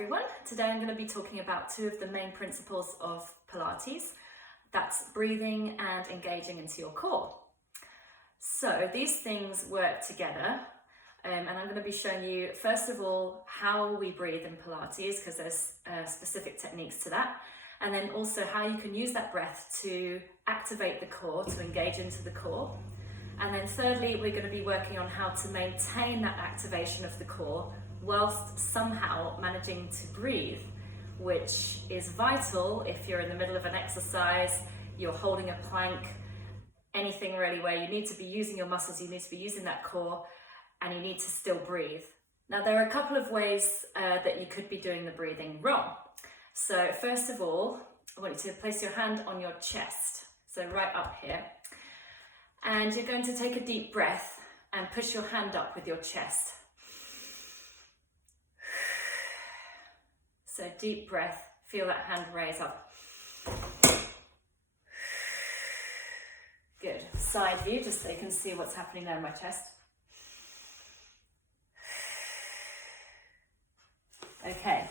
everyone. Today I'm going to be talking about two of the main principles of Pilates. That's breathing and engaging into your core. So these things work together, and I'm going to be showing you first of all how we breathe in Pilates, because there's specific techniques to that, and then also how you can use that breath to activate the core, to engage into the core. And then thirdly, we're going to be working on how to maintain that activation of the core whilst somehow managing to breathe, which is vital if you're in the middle of an exercise, you're holding a plank, anything really where you need to be using your muscles, you need to be using that core, and you need to still breathe. Now, there are a couple of ways that you could be doing the breathing wrong. So first of all, I want you to place your hand on your chest, so right up here. And you're going to take a deep breath and push your hand up with your chest. So deep breath, feel that hand raise up. Good. Side view, just so you can see what's happening there in my chest. Okay,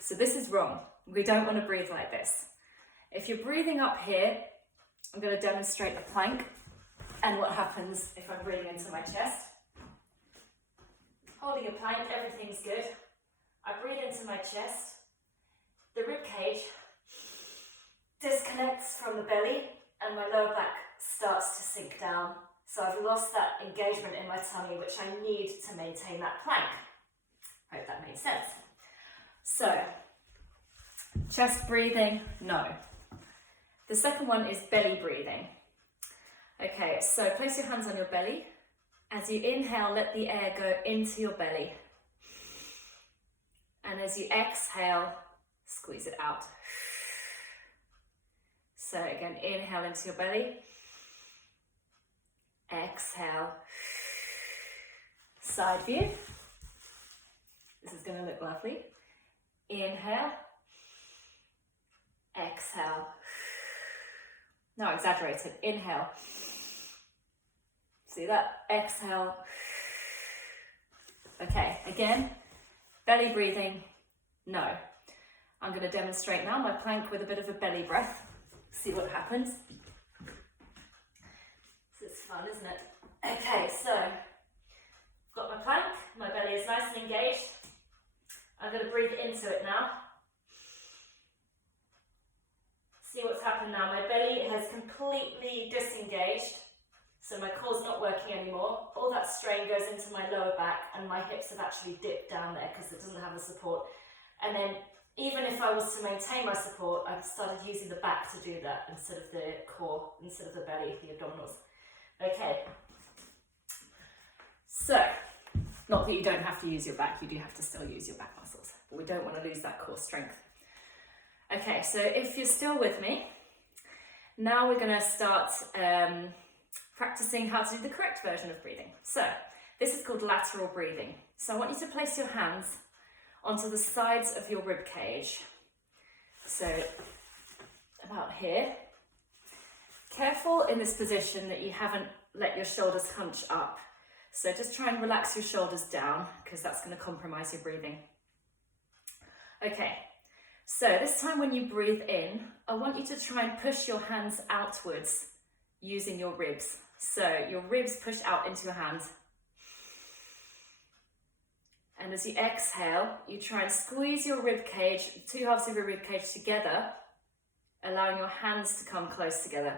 so this is wrong. We don't want to breathe like this. If you're breathing up here, I'm going to demonstrate the plank and what happens if I'm breathing into my chest. Holding a plank, everything's good. I breathe into my chest. The rib cage disconnects from the belly and my lower back starts to sink down. So I've lost that engagement in my tummy, which I need to maintain that plank. Hope that makes sense. So, chest breathing, no. The second one is belly breathing. Okay, so place your hands on your belly. As you inhale, let the air go into your belly. And as you exhale, squeeze it out. So again, inhale into your belly. Exhale. Side view. This is going to look lovely. Inhale. Exhale. No, exaggerated. Inhale. See that? Exhale. Okay, again, belly breathing, no. I'm going to demonstrate now my plank with a bit of a belly breath. See what happens. This is fun, isn't it? Okay, so I've got my plank, my belly is nice and engaged. I'm going to breathe into it now. See what's happened now. My belly has completely disengaged, so my core's not working anymore. All that strain goes into my lower back, and my hips have actually dipped down there because it doesn't have a support. And then, even if I was to maintain my support, I've started using the back to do that instead of the core, instead of the belly, the abdominals. Okay. So, not that you don't have to use your back, you do have to still use your back muscles, but we don't want to lose that core strength. Okay, so if you're still with me, now we're going to start practicing how to do the correct version of breathing. So this is called lateral breathing. So I want you to place your hands onto the sides of your rib cage. So about here. Careful in this position that you haven't let your shoulders hunch up. So just try and relax your shoulders down, because that's going to compromise your breathing. Okay. So this time when you breathe in, I want you to try and push your hands outwards using your ribs. So your ribs push out into your hands. And as you exhale, you try and squeeze your rib cage, two halves of your rib cage together, allowing your hands to come close together.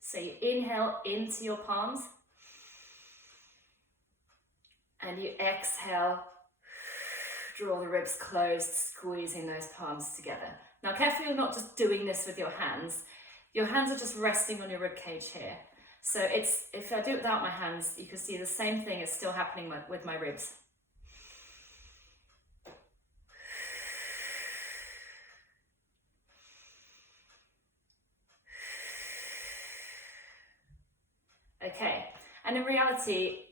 So you inhale into your palms. And you exhale. Draw the ribs closed, squeezing those palms together. Now, carefully, you're not just doing this with your hands. Your hands are just resting on your rib cage here. So if I do it without my hands, you can see the same thing is still happening with my ribs. Okay, and in reality,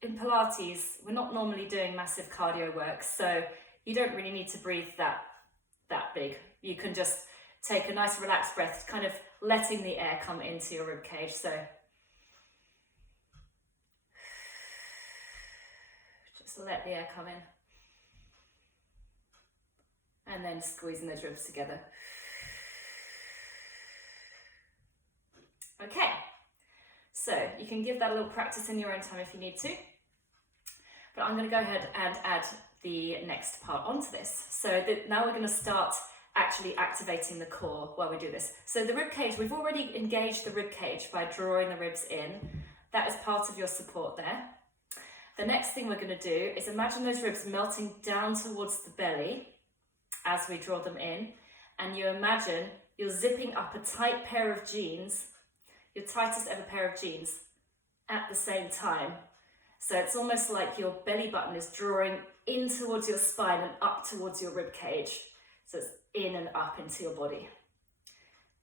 in Pilates, we're not normally doing massive cardio work, so you don't really need to breathe that big. You can just take a nice relaxed breath, kind of letting the air come into your rib cage. So Just let the air come in. And then squeezing those ribs together. Okay, so you can give that a little practice in your own time if you need to. But I'm going to go ahead and add the next part onto this. So now we're going to start actually activating the core while we do this. So the rib cage, we've already engaged the rib cage by drawing the ribs in. That is part of your support there. The next thing we're going to do is imagine those ribs melting down towards the belly as we draw them in, and you imagine you're zipping up a tight pair of jeans, your tightest ever pair of jeans, at the same time. So it's almost like your belly button is drawing in towards your spine and up towards your rib cage. So it's in and up into your body.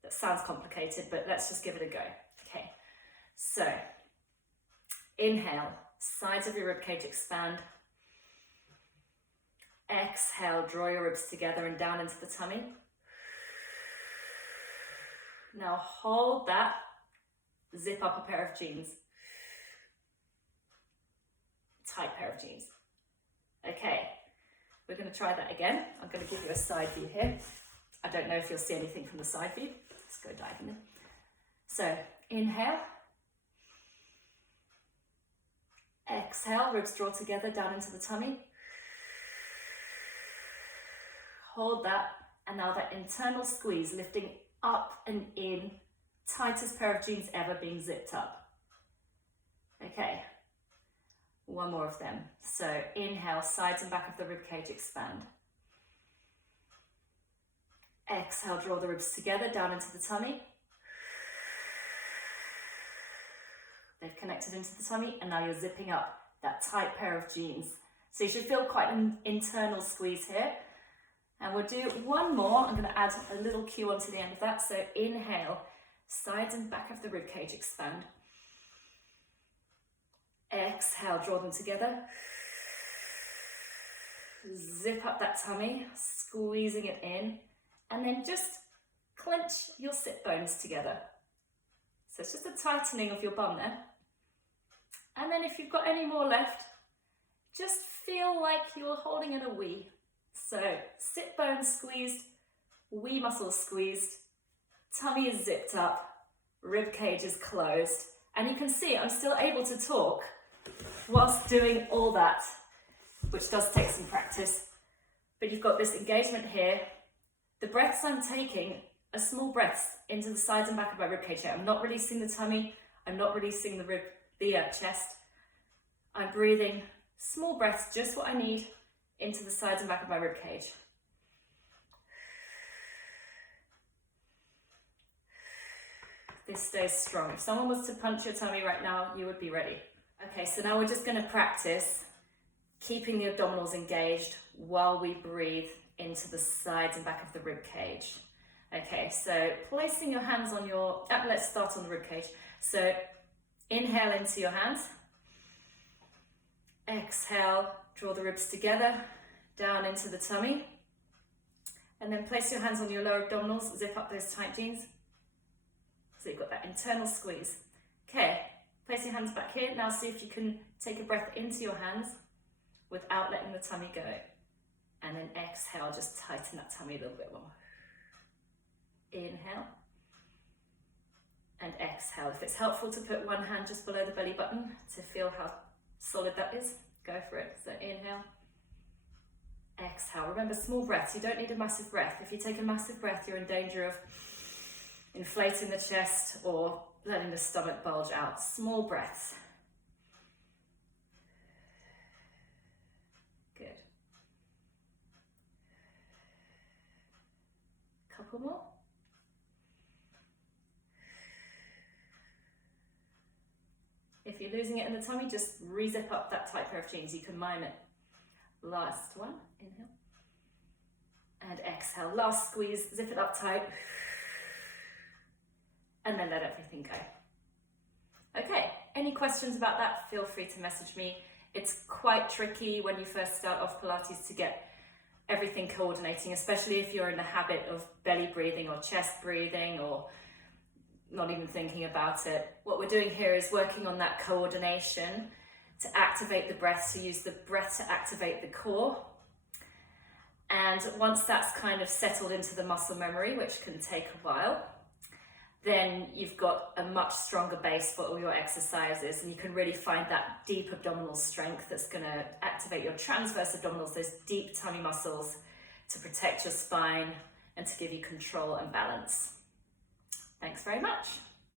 That sounds complicated, but let's just give it a go. Okay, so inhale, sides of your rib cage expand. Exhale, draw your ribs together and down into the tummy. Now hold that, zip up a pair of jeans. Tight pair of jeans. Okay, we're going to try that again. I'm going to give you a side view here. I don't know if you'll see anything from the side view. Let's go diagonally. So inhale. Exhale, ribs draw together down into the tummy. Hold that, and now that internal squeeze, lifting up and in, tightest pair of jeans ever being zipped up. Okay, one more of them. So inhale, sides and back of the rib cage expand. Exhale, draw the ribs together down into the tummy. They've connected into the tummy, and now you're zipping up that tight pair of jeans. So you should feel quite an internal squeeze here. And we'll do one more. I'm going to add a little cue onto the end of that. So inhale, sides and back of the rib cage expand. Exhale, draw them together. Zip up that tummy, squeezing it in. And then just clench your sit bones together. So it's just a tightening of your bum there. And then if you've got any more left, just feel like you're holding in a wee. So sit bones squeezed, wee muscles squeezed, tummy is zipped up, rib cage is closed. And you can see I'm still able to talk whilst doing all that, which does take some practice. But you've got this engagement here. The breaths I'm taking are small breaths into the sides and back of my rib cage here. I'm not releasing the tummy, I'm not releasing the chest. I'm breathing small breaths, just what I need, into the sides and back of my rib cage. This stays strong. If someone was to punch your tummy right now, you would be ready. Okay, so now we're just going to practice keeping the abdominals engaged while we breathe into the sides and back of the rib cage. Okay, so placing your hands on your, let's start on the rib cage. So inhale into your hands. Exhale, draw the ribs together, down into the tummy. And then place your hands on your lower abdominals, zip up those tight jeans. So you've got that internal squeeze. Okay, place your hands back here. Now see if you can take a breath into your hands without letting the tummy go. And then exhale, just tighten that tummy a little bit more. Inhale. And exhale. If it's helpful to put one hand just below the belly button to feel how solid that is, go for it. So inhale. Exhale. Remember, small breaths. You don't need a massive breath. If you take a massive breath, you're in danger of inflating the chest or letting the stomach bulge out. Small breaths. Good. Couple more. If you're losing it in the tummy, just re-zip up that tight pair of jeans. You can mime it. Last one. Inhale. And exhale. Last squeeze. Zip it up tight. And then let everything go. Okay, any questions about that? Feel free to message me. It's quite tricky when you first start off Pilates to get everything coordinating, especially if you're in the habit of belly breathing or chest breathing or not even thinking about it. What we're doing here is working on that coordination to activate the breath, so use the breath to activate the core. And once that's kind of settled into the muscle memory, which can take a while, then you've got a much stronger base for all your exercises, and you can really find that deep abdominal strength that's going to activate your transverse abdominals, those deep tummy muscles, to protect your spine and to give you control and balance. Thanks very much.